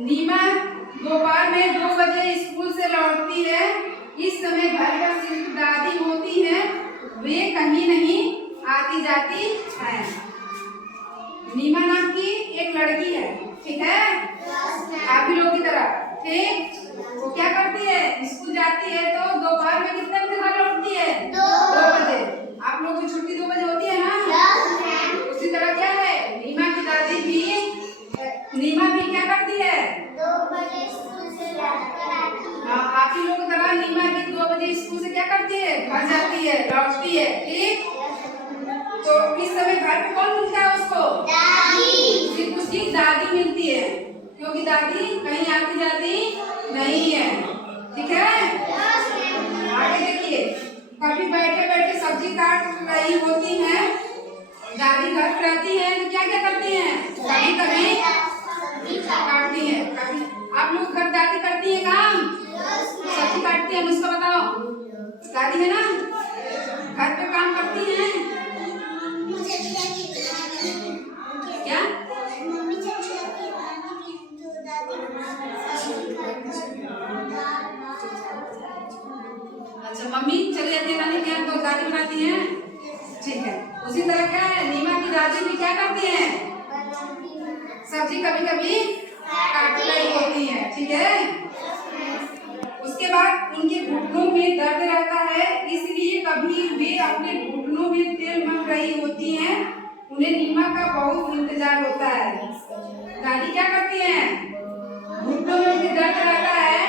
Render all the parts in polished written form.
नीमा दोपहर में 2 बजे स्कूल से लौटती है। इस समय घर पर सिर्फ दादी होती है, वे कहीं नहीं आती जाती है। नीमा नाम की एक लड़की है, ठीक है, आप ही लोग की तरह, ठीक। वो क्या करती है, स्कूल जाती है तो दोपहर में कितने बजे घर लौटती है? 2 बजे। आप लोग की छुट्टी 2 बजे होती है ना? उसी तरह क्या है, नीमा की दादी भी, नीमा भी क्या करती है? 2 बजे स्कूल से लौटकर आती है। हाँ, आप ही लोग की तरह नीमा भी 2 बजे स्कूल से क्या करती है? घर जाती है, लौटती है, ठीक। तो इस समय घर पे कौन मिलता है उसको? दादी। सिर्फ उसकी दादी मिलती है, क्योंकि दादी कहीं आती जाती नहीं है, ठीक है। आगे देखिए, कभी बैठे बैठे सब्जी काट रही होती है, दादी घर पे रहती है तो क्या क्या करती हैं? कभी कभी काटती है। कभी आप लोग घर दादी करती है काम, सब्जी काटती है, मुझको बताओ, दादी है ना, घर पे काम करती है क्या? मम्मी चाची तो दादी अच्छा, मम्मी चली जाती है नानी के यहाँ तो दादी बनाती है, ठीक है। उसी तरह क्या है, नीमा की दादी भी क्या करती है? सब्जी कभी कभी काट रही होती है, ठीक है। उसके बाद उनके घुटनों में दर्द रहता है, इसलिए कभी वे अपने घुटनों में तेल मल रही होती हैं। उन्हें नीमा का बहुत इंतजार होता है। दादी क्या करती हैं, घुटनों में उनके दर्द रहता है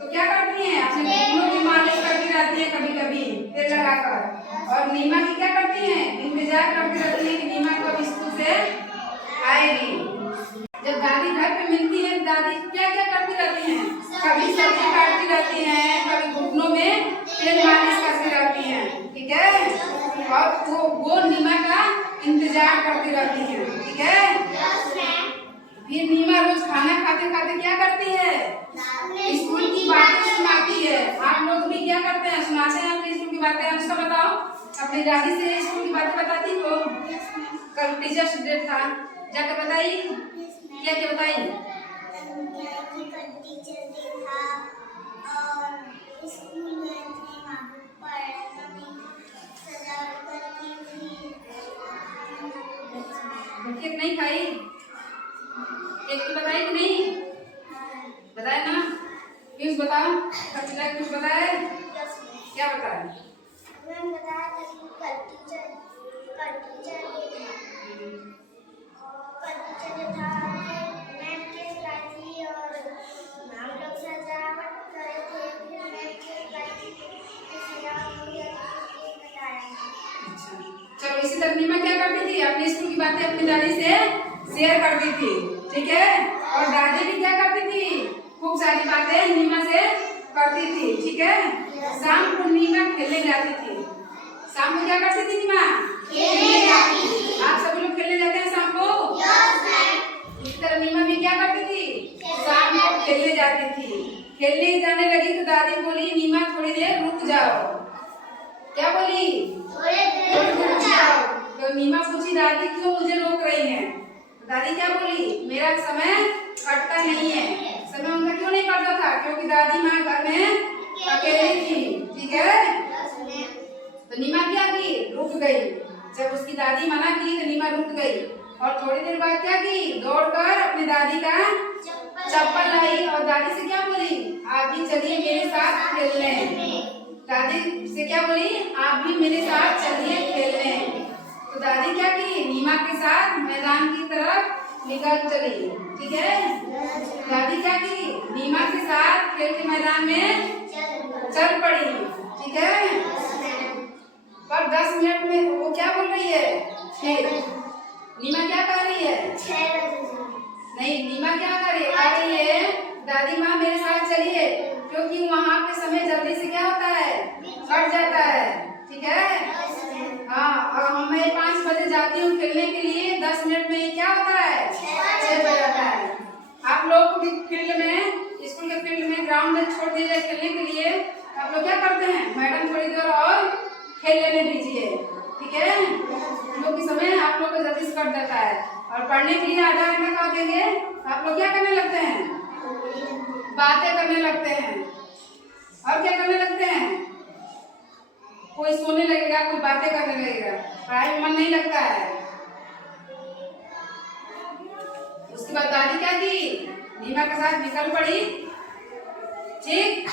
तो क्या करती हैं, अपने घुटनों की मालिश करती रहती है कभी कभी तेल लगाकर। और नीमा की क्या करती हैं, इंतजार करती रहती है कि नीमा कब स्कूल से आएगी। जब दादी घर पे मिलती है, दादी क्या क्या करती रहती हैं? कभी सब्जी काटती रहती हैं, कभी घुटनों में तेल मालिश करती रहती हैं, ठीक है। और वो नीमा का इंतजार करती रहती हैं, ठीक है। फिर नीमा रोज खाना खाते खाते क्या करती है? स्कूल की बातें सुनाती है। आप लोग भी क्या करते हैं, सुनाते हैं अपने स्कूल की बातें? अनुष्का बताओ, अपनी दादी से स्कूल की बातें बताती हो? कल टीचर्स डे था, जाकर बताई, क्या क्या बताई? स्कूल गए थे, वहाँ पे पढ़ाई में सजावट करती थी। केक नहीं खाई? केक की बताई कि नहीं? बताया ना? पीयूष बताओ, कुछ बताया? क्या बताया? मैंने बताया था कि कल टीचर था, मैम केक लाई थी और हम लोग सजावट करे थे, फिर मैम केक लाई थी, फिर सजावट हो गया तो केक कटाया। अच्छा, चलो इसी तरह नीमा क्या करती थी, अपने स्कूल की बातें अपनी दादी से शेयर करती थी, ठीक है। और दादी भी क्या करती थी, खूब सारी बातें नीमा से करती थी, ठीक है। शाम को नीमा खेलने जाती थी। शाम को क्या करती थी नीमा? खेलने जाती थी। आप सभी लोग खेलने जाते हैं शाम को? इसी तरह नीमा भी क्या करती थी, शाम को खेलने जाती थी। खेलने जाने लगी तो दादी बोली, नीमा थोड़ी देर रुक जाओ। क्या बोली? थोड़ी देर रुक जाओ। तो नीमा पूछी, दादी क्यों मुझे रोक रही हैं? दादी क्या बोली, मेरा समय कटता नहीं है। समय उनका क्यों नहीं कटता था? क्योंकि दादी माँ घर में अकेली थी, ठीक है। तो नीमा क्या की, रुक गई। जब उसकी दादी मना की तो नीमा रुक गई और थोड़ी देर बाद क्या की, दौड़कर अपनी दादी का चप्पल लाई और दादी से क्या बोली, आप भी चलिए मेरे साथ खेलने। दादी से क्या बोली, आप भी मेरे साथ चलिए खेलने। तो दादी क्या की, नीमा के साथ मैदान की तरफ निकल चली, ठीक है। दादी क्या की, नीमा के साथ खेल के मैदान में चल पड़ी, ठीक है। पर 10 मिनट में वो क्या बोल रही है, 6। नीमा क्या कह रही है, 6 बजे नहीं, नीमा क्या कह रही है, दादी माँ मेरे साथ चलिए, क्योंकि वहाँ पे समय जल्दी से क्या होता है, कट जाता है, ठीक है। हाँ, और मैं 5 बजे जाती हूँ खेलने के लिए, 10 मिनट में क्या होता है, 6 बज जाता है। आप लोग को भी फील्ड में, स्कूल के फील्ड में, ग्राउंड में छोड़ दिया जाए खेलने के लिए, आप लोग क्या करते हैं, मैडम थोड़ी देर और खेल लेने दीजिए, ठीक है। हम लोग की समय आप लोग को जल्दी से कट जाता है। और पढ़ने के लिए आधा घंटा कहाँ देंगे, आप लोग क्या करने लगते हैं? बातें करने लगते हैं। और क्या करने लगते हैं? कोई सोने लगेगा, कोई बातें करने लगेगा, पढ़ाई में मन नहीं लगता है। उसके बाद दादी क्या की? नीमा के साथ निकल पड़ी, ठीक,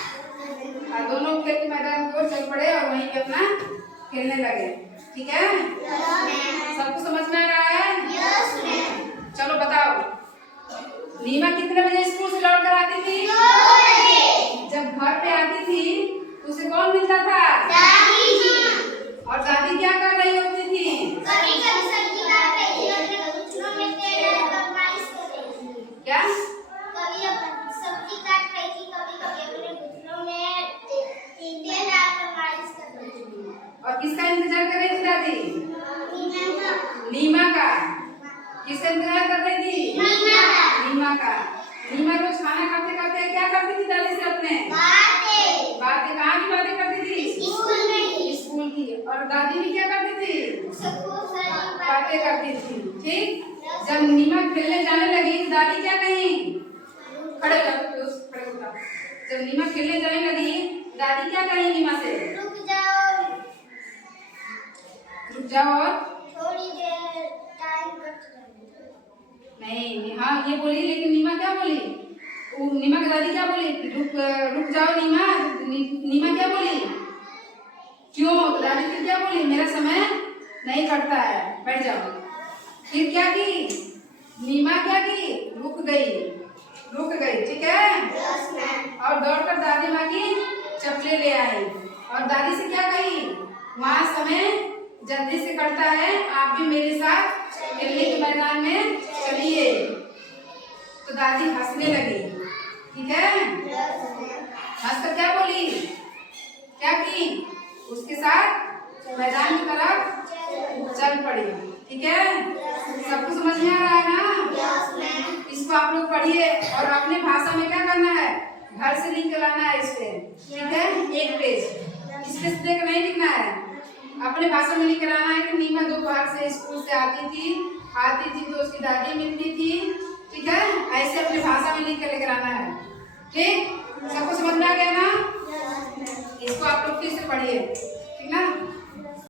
और दोनों खेल के मैदान की ओर चल पड़े और वहीं पे अपना खेलने लगे। ठीक है, सबको समझ में आ रहा है? चलो बताओ, नीमा कितने बजे स्कूल से लौट कर आती थी? जब घर पे आती थी तो उसे कौन मिलता था? दादी जी। और दादी क्या कर रही होती थी? कभी कभी सब्जी काट रही थी, अपने घुटनों में तेल डालकर मालिश कर रही थी। क्या? कभी सब्जी काट रही थी, कभी कभी अपने घुटनों में तेल डालकर मालिश कर रही थी। और किसका इंतजार कर रही थी दादी? नीमा का। किसका इंतजार कर रही थी? नीमा का। नीमा रोज खाना खाते खाते क्या करती थी दादी से अपने? बातें। कहाँ की बातें करती थी? स्कूल की। और दादी भी क्या करती थी? बातें करती थी। ठीक, जब नीमा खेलने जाने लगी तो दादी क्या कही? खड़े हो जाओ। जब नीमा खेलने जाने लगी दादी क्या कही नीमा से? रुक जाओ और थोड़ी देर टाइम कट नहीं, हाँ ये बोली, लेकिन नीमा क्या बोली? नीमा की दादी क्या बोली? रुक जाओ नीमा। नीमा क्या बोली? क्यों? दादी फिर क्या बोली? मेरा समय नहीं कटता है, बैठ जाओ। फिर क्या की? नीमा क्या की? रुक गई। ठीक है, और दौड़कर दादी माँ की चप्पलें ले आई और दादी से क्या कही? वहाँ समय जल्दी से कटता है, आप भी मेरे साथ खेलने के मैदान में चलिए। तो दादी हंसने लगी। ठीक है, हंसकर क्या बोली? क्या की? उसके साथ मैदान की तरफ चल पड़ी। ठीक है, सबको समझ में आ रहा है ना? इसको आप लोग पढ़िए और अपने भाषा में क्या करना है? घर से लिख कर लाना है इसे। ठीक है, एक पेज इस पे देख नहीं लिखना है, अपने भाषा में लिख कर आना है कि नीमा दोपहर से स्कूल से आती थी तो उसकी दादी मिलती थी। ठीक है, ऐसे अपनी भाषा में लिख कर लेकर आना है। ठीक, सबको समझ में आ गया ना? इसको आप लोग फिर से पढ़िए, ठीक ना?